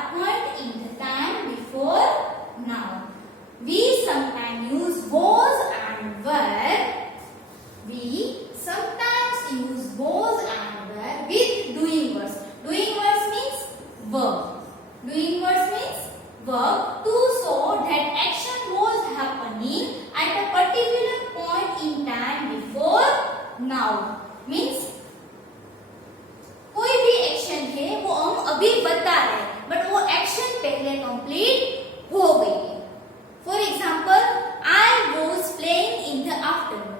point in the time before now. We sometimes use was and were. We sometimes use was and were with doing words. Doing words means verb. Doing words means verb to show that action was happening at a particular point in time before now. Means कोई भी action है वो हम अभी बता रहे हैं but वो एक्शन पहले कंप्लीट हो गई है. For example, I was playing in the afternoon.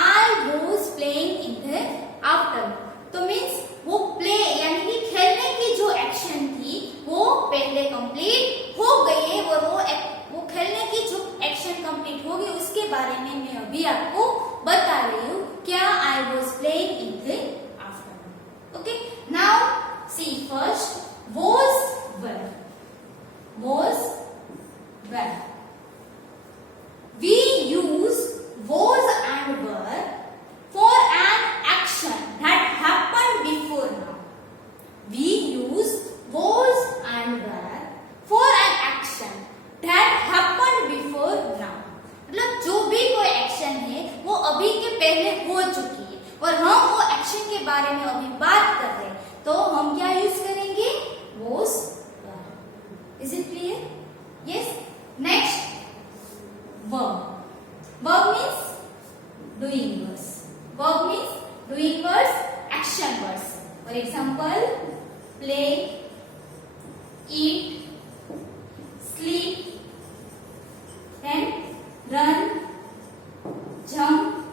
I was playing in the afternoon तो मीन्स वो प्ले यानी कि खेलने की जो एक्शन थी वो पहले कंप्लीट हो गई है और वो खेलने की जो एक्शन कंप्लीट होगी उसके बारे में मैं अभी आपको बता रही हूँ. क्या I was playing in the afternoon. Okay, now see first was were. Was were. We use was and were for an action that happened before now. We use was and were for an action that happened before now. मतलब जो भी कोई action है वो अभी के पहले हो चुकी है और हम वो एक्शन के बारे में अभी बात कर रहे हैं तो हम क्या यूज करेंगे? Was were. Is it clear? Yes. Next, verb. Verb means doing words. Verb means doing words, action words. For example, play, eat, sleep, then run, jump.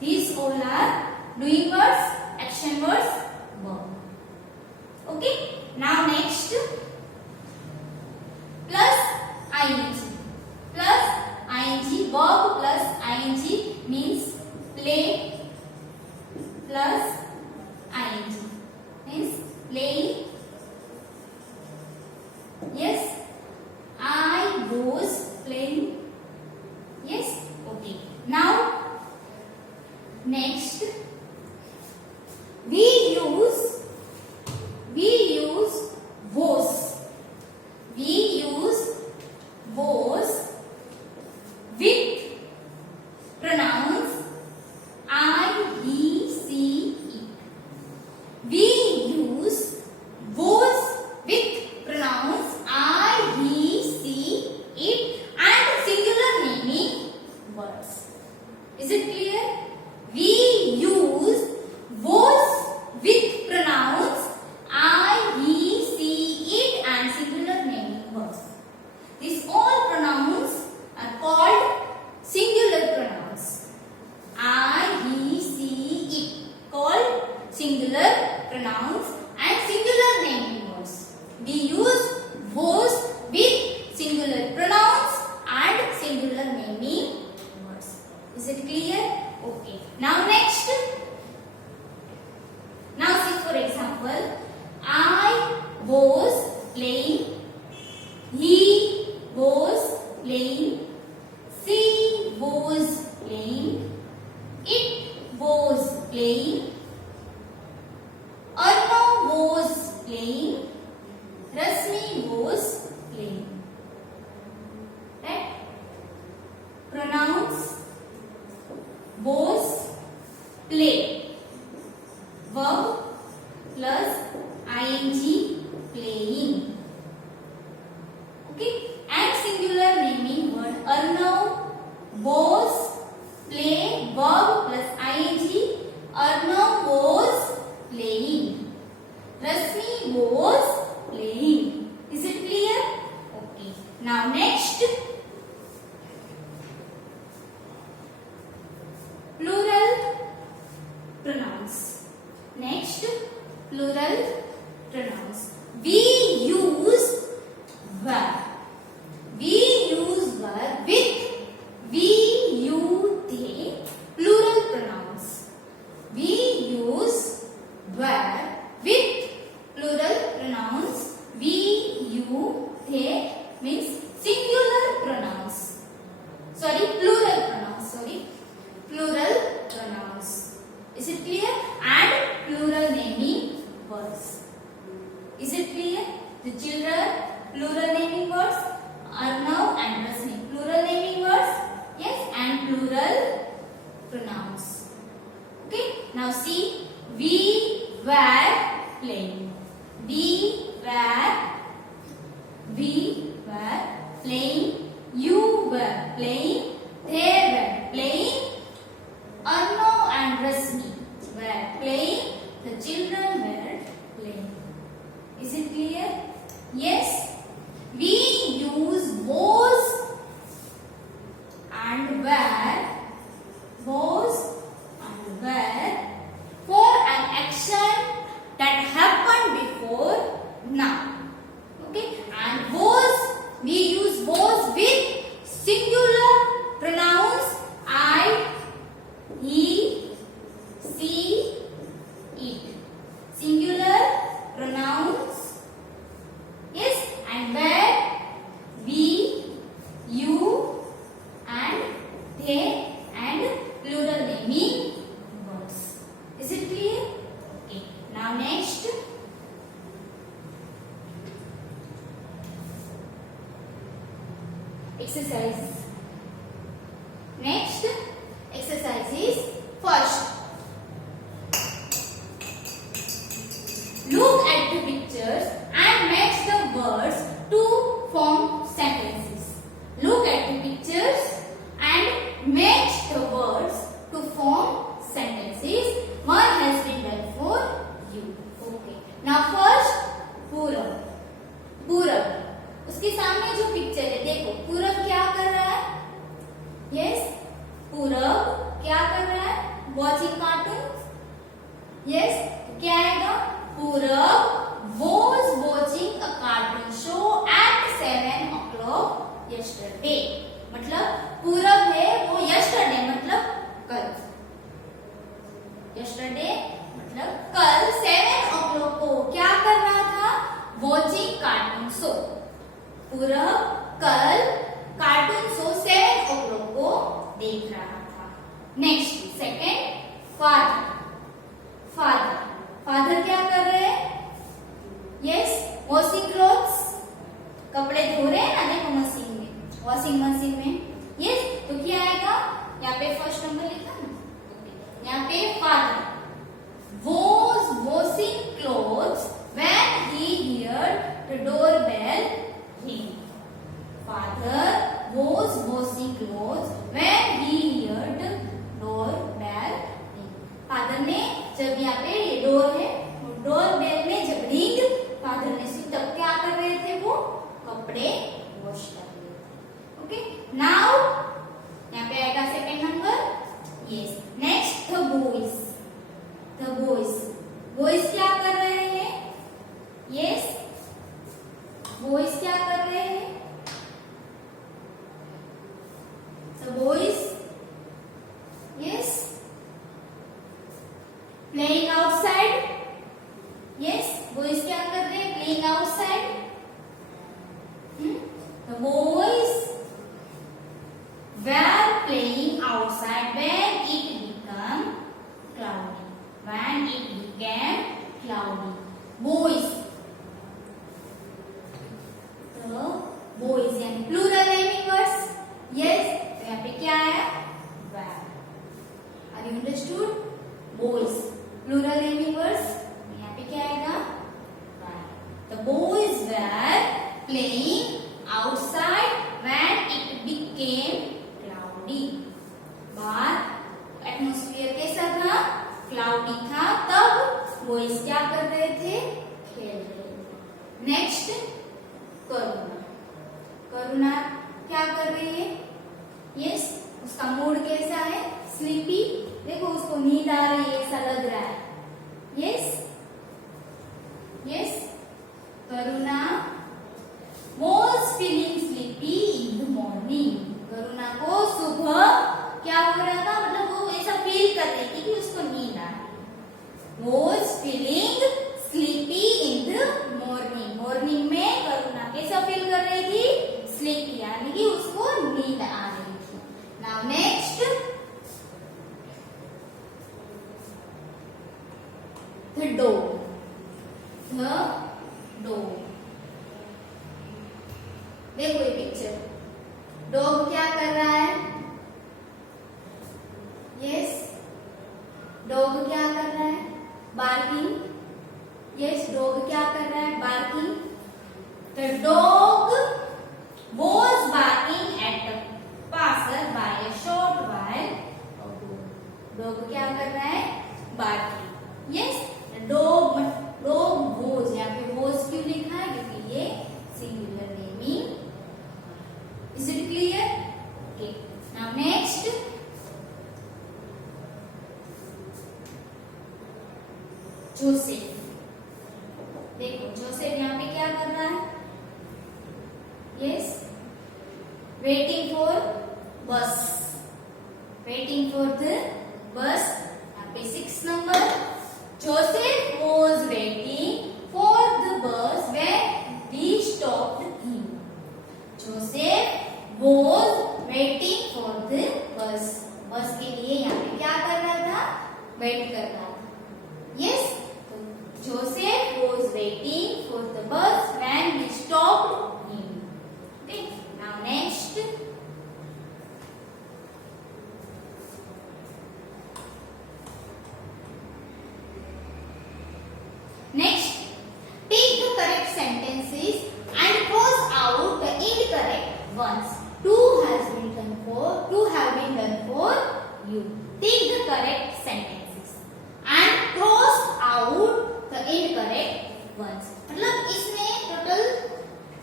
These all are doing words, action words, verb. Okay. Now next, plus ing. Plus ing, verb plus ing means play plus ing means playing. Yes, I was playing. Yes, okay. Now next, we use was. We use was with pronouns I, he, she, it. We use was with pronouns I, he, she, it and singular naming words. Is it clear? We use was with pronouns I, he, she, it and singular naming words. These all pronouns are called singular pronouns. I, he, she, it called singular pronouns and singular naming words. We use was with singular pronouns and singular naming words. Is it clear? Okay. Now next. Now see for example, I was playing, he was playing, she was playing, it was playing, Arnav was playing, Rasmi was playing. Right? Pronouns was, play, verb plus ing, playing. Okay, and singular naming word Arnav was, play, verb plus ing, Arnav was playing, Rasmi was playing. Is it clear? Okay. Now next, plural pronouns. Next, plural pronouns. We use were. We use were with we, you, they, plural pronouns. We use were with plural pronouns. We, you, they means singular pronouns. Sorry, plural pronouns. Sorry, plural pronouns. Is it clear? And plural naming words. Is it clear? The children, Plural naming words. Arnav and Rasmi. Plural naming words. Yes, and plural pronouns. Okay. Now see, we were playing. We were playing. You were playing. They were playing. Arnav and Rasmi were playing. The children were playing. Is it clear? Yes. We use was and were for an action that happened before now. Okay, and we use was with singular pronouns I, he, she, it. Singular pronouns. Yes, and where we, you, and they, and plural naming words. Is it clear? Okay. Now next. Exercise. Next exercise is first. Look at the pictures and match the words to form sentences. Look at the pictures and match the words to form sentences. One has been done for you. Okay. Now first, Purav. Purav. उसके सामने जो picture है देखो, पूरब क्या कर रहा है? यस, पूरब क्या कर रहा है? Watching cartoon. यस, क्या आएगा? पूरब was watching a cartoon show at 7 o'clock yesterday. मतलब पूरब है वो yesterday मतलब कल. yesterday मतलब कल 7 o'clock को क्या कर रहा था? Watching cartoon show. पूरब कल कार्टून शो 7 o'clock को देख रहा था. Next second, father. Father father क्या कर रहे हैं? Yes, washing clothes. कपड़े धो रहे हैं ना, देखो मशीन में, वॉशिंग मशीन में. यस, तो क्या आएगा? यहाँ पे फर्स्ट नंबर लिखा ना. यहाँ पे father was washing clothes when he heard the doorbell ring. Father was washing clothes when he heard the doorbell ring. Father ने जब यहाँ पे ये डोर है, डोर बेल में जब रिंग फादर ने सुनी तब क्या कर रहे थे? वो कपड़े वॉश कर रहे थे. ओके. नाउ यहाँ पे आएगा second number. Yes. Next the boys. The boys. Boys क्या कर रहे हैं? यस, बॉयज क्या कर रहे हैं? So boys, yes, playing outside. Yes, boys क्या कर रहे हैं? Playing outside. The boys were playing outside when it became cloudy. When it became cloudy. Boys. तो boys यानी plural naming words. Yes, तो यहाँ पे क्या आया? Were. Are you understood? Boys. Plural naming words. यहाँ पे क्या आएगा? Were. The boys were playing outside when it became cloudy. बाहर एटमॉस्फेयर कैसा था? क्लाउडी था. तब बॉयज क्या कर रहे थे? खेल रहे थे. नेक्स्ट, करुणा. करुणा क्या कर रही है? यस, उसका मूड कैसा है? स्लीपी. देखो उसको नींद आ रही है ऐसा लग रहा है. Yes, yes. Karuna was feeling sleepy in the morning. करुणा को सुबह क्या हो रहा था? मतलब वो ऐसा फील करती थी कि उसको नींद आ रही. was feeling sleepy in the morning. Morning में करुणा कैसा फील कर रही थी? स्लीपी, यानी कि उसको नींद आ रही थी. Now next, the dog. The dog. देखो ये पिक्चर, डॉग क्या कर रहा है? यस, डॉग क्या कर रहा है? बार्किंग। यस, डॉग क्या कर रहा है? Barking. The dog was barking at the passer by a short while ago. Dog क्या कर रहा है? Barking. Yes, dog was, यहाँ पे was क्यों लिखा है? क्योंकि ये singular naming. Is it clear? Okay. Now next. Joseph. देखो जोसेफ यहाँ पे क्या कर रहा है? Yes, waiting for bus. Waiting for the bus. यहाँ पे 6 number. Joseph was waiting for the bus when we stopped him. Joseph was waiting for the bus. बस के लिए यहाँ पे क्या कर रहा था? वेट कर रहा था. Yes, Joseph was waiting for the bus when we stopped him. Okay, now next. Next, take the correct sentences and cross out the incorrect ones. Two have been done for you. Take the correct sentences and cross out the incorrect ones. मतलब इसमें total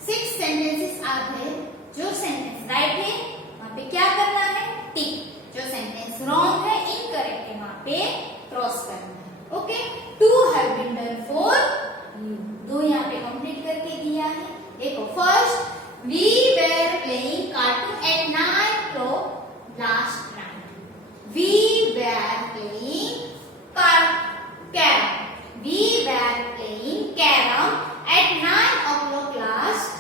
6 sentences आते हैं. जो sentence right है वहां पे क्या करना है? टिक. जो सेंटेंस रॉन्ग है, इनकरेक्ट है, वहां पे क्रॉस करना है. Okay, 2 have been done for you. 2 यहाँ पे कंप्लीट करके दिया है. देखो first, we were playing cartoon at 9 o'clock last night. We were playing carrom. We were playing carom at 9 o'clock last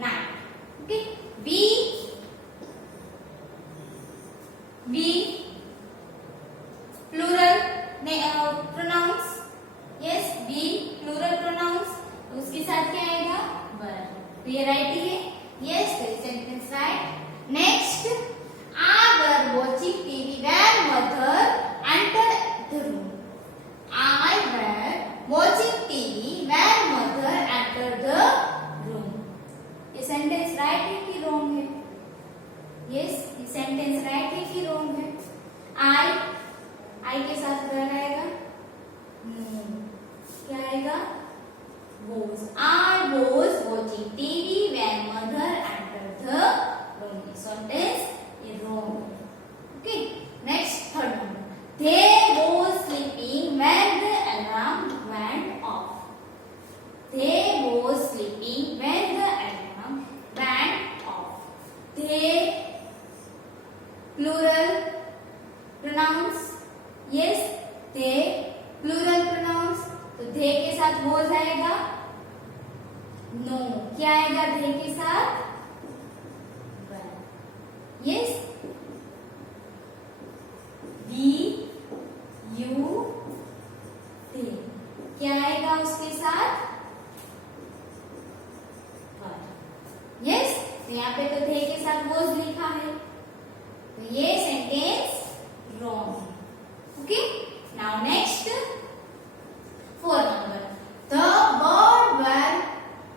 night. Okay, we plural pronouns. Yes, we plural pronouns. उसके साथ क्या आएगा? were. तो ये राइट है. Yes, the sentence right. Next, I were watching TV when mother entered the room. I were watching TV when mother entered the room. ये sentence right है कि रॉन्ग है? यस, ये सेंटेंस राइट है कि रॉन्ग है? आई के साथ घर आएगा? क्या आएगा? Was. I was watching TV when mother entered the room. ये सेंटेंस ये रॉन्ग है. Okay, next third number. They was sleeping when the alarm went off. They was sleeping when the alarm went off. They plural pronouns. Yes, they plural pronouns. तो they के साथ was आएगा? No. क्या आएगा they के साथ? Yes. We, you, they. क्या आएगा उसके साथ? यस, तो यहाँ पे तो they के साथ was लिखा है, तो ये सेंटेंस रॉन्ग है. Okay, now next 4 number. The bird were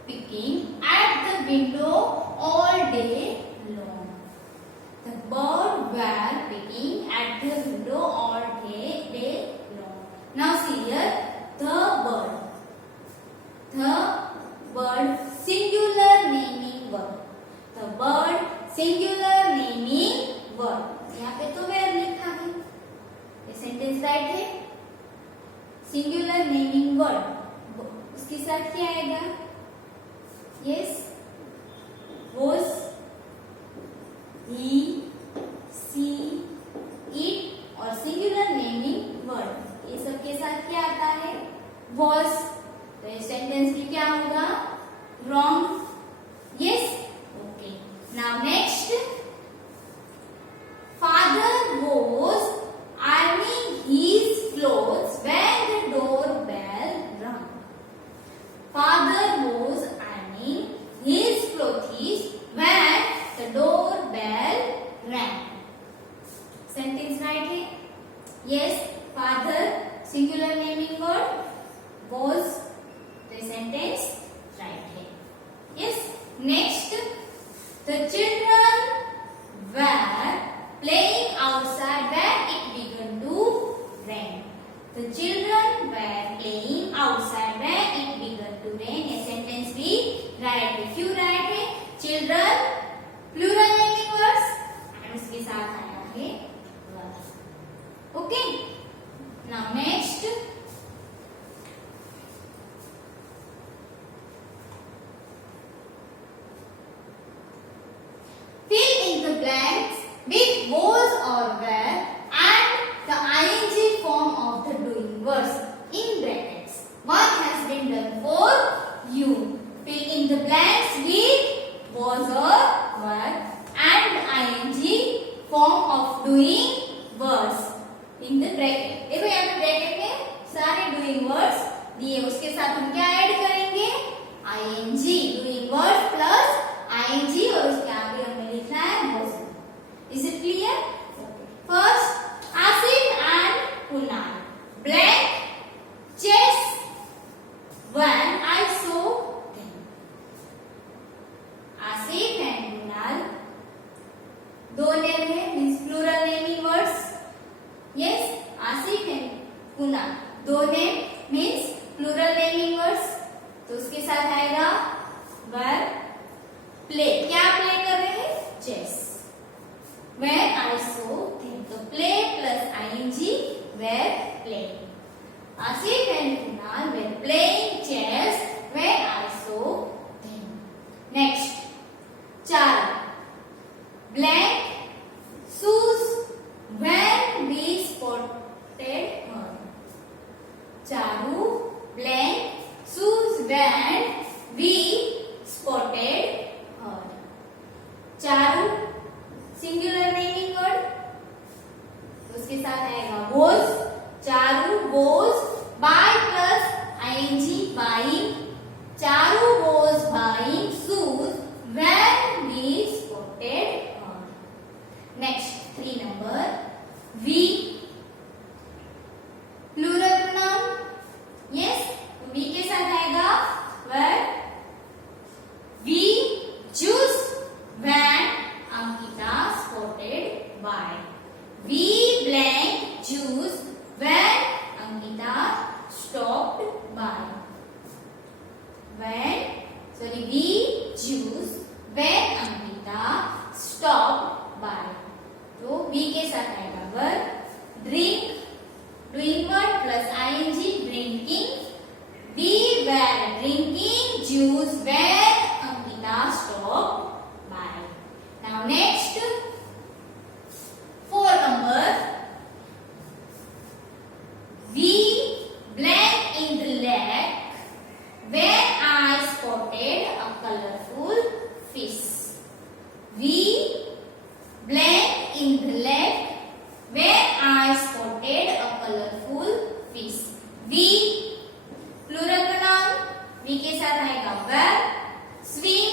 picking at the window all day long. The bird were picking at the window all day long. Now see here, the bird singular naming word. The bird singular naming word. यहाँ पे तो where लिखा है, ये sentence right है. Singular naming word, उसके साथ क्या आएगा? Yes, was, he, she, it और सिंगुलर नेमिंग वर्ड, ये सब के साथ क्या आता है? was. तो ये सेंटेंस भी क्या होगा? Wrong. Yes, okay. Now next, father was ironing his clothes when the doorbell rang. Father Yes, father singular naming word, was the sentence right है. Yes, next the children were playing outside when it began to rain. The children were playing outside when it began to rain. ये sentence भी right है. क्यों right है? Children plural naming words and उसके साथ आया है were. Okay. Now next. Fill in the blanks with was or were and the ing form of the doing words in brackets. One has been done for you. Fill in the blanks with was or were and ing form of doing words in the bracket. देखो यहाँ पे bracket में सारे doing words दिए, उसके साथ हम क्या ऐड करेंगे? ing. Doing words plus ing और उसके आगे हमें लिखना है was. Is it clear? First, Asif and Kunal. Blank chess when I saw them. Asif and Kunal दो नेम है, means plural naming words. Yes, Asif and Kunal दो name means plural naming words. तो उसके साथ आएगा were play. क्या play कर रहे हैं? Chess. When I saw them, तो play plus ing were playing. Asif and Kunal were playing chess when I saw them. Next, Charu. Blank shoes when we spotted her. Charu blank shoes when we spotted her. Charu singular naming word, उसके साथ आएगा was. Charu was by plus ing buying. Charu was buying shoes when we spotted her. Next, 3 number. We plural pronoun. Yes, we के साथ आएगा were. We choose when Ankita spotted by. We blank choose when Ankita stopped by. We choose when Ankita stopped by. तो we के साथ आएगा were. Drink doing word plus ing drinking. We were drinking juice when Ankita stopped by. Now next, 4 number. We blank in the lake when I spotted a colorful fish. We blank in the lake when I spotted a colorful fish. We plural pronoun. We के साथ आएगा were. Swim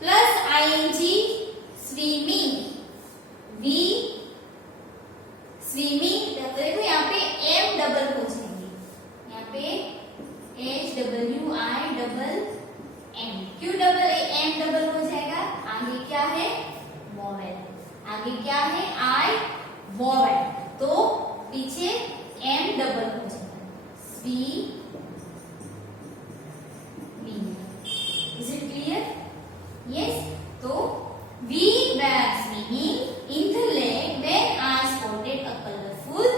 plus ing swimming. We swimming. देखो यहाँ पे m double हो जाएंगे. यहाँ पे h w i double m. क्यों डबल m डबल हो जाएगा? आगे क्या है? वॉवेल. आगे क्या है? I vowel. तो पीछे m डबल हो जाएगा. Swimming. Is it clear? Yes. तो we were swimming in the lake when I spotted a colorful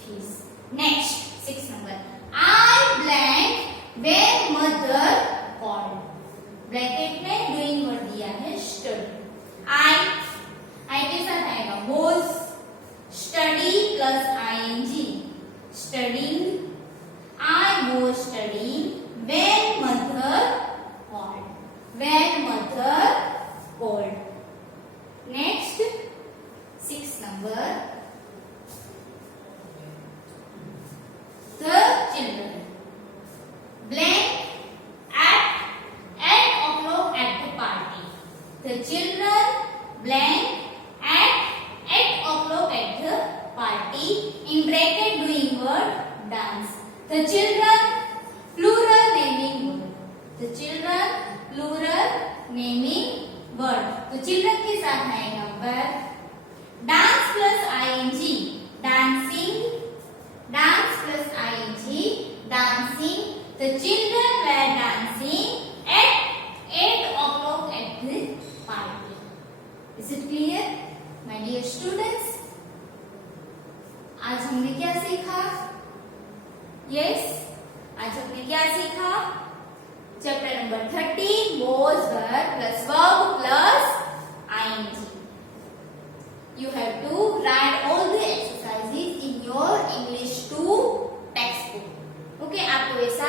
fish. Next, 6 number. I blank when mother called. Bracket में डूइंग वर्ड दिया है study. I के साथ आएगा was. Study plus ing. Studying. I was studying when mother called. When mother called. Next, 6 number. The children blank at 8 o'clock at the party. The children blank at 8 o'clock at the party. In bracket naming word. तो children के साथ आएगा verb. Dance plus ING dancing, dance plus ING dancing. The children were dancing at 8 o'clock at the party. Is it clear, my dear students? आज हमने क्या सीखा? Yes, आज हमने क्या सीखा? Chapter number 13 was verb plus verb plus ing. You have to write all the exercises in your English 2 textbook. Okay, आपको ऐसा